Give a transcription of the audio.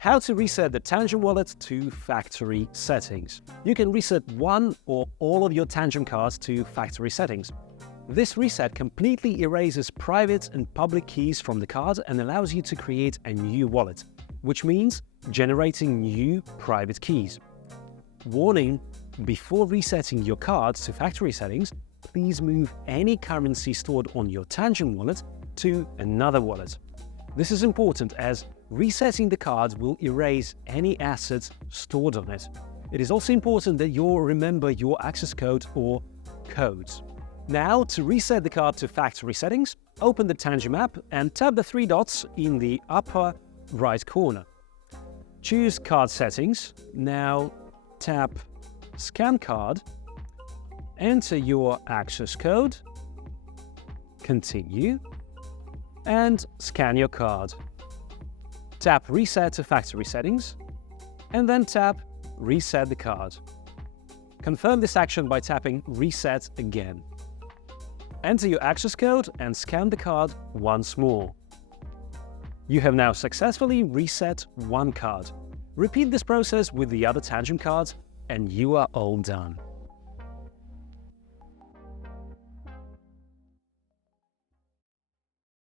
How to reset the Tangem wallet to factory settings. You can reset one or all of your Tangem cards to factory settings. This reset completely erases private and public keys from the card and allows you to create a new wallet, which means generating new private keys. Warning: before resetting your cards to factory settings, please move any currency stored on your Tangem wallet to another wallet. This is important as resetting the cards will erase any assets stored on it. It is also important that you remember your access code or codes. Now, to reset the card to factory settings, open the Tangem app and tap the three dots in the upper right corner. Choose Card Settings. Now tap Scan Card, enter your access code, continue, and scan your card. Tap Reset to Factory Settings, and then tap Reset the card. Confirm this action by tapping Reset again. Enter your access code and scan the card once more. You have now successfully reset one card. Repeat this process with the other Tangem cards, and you are all done.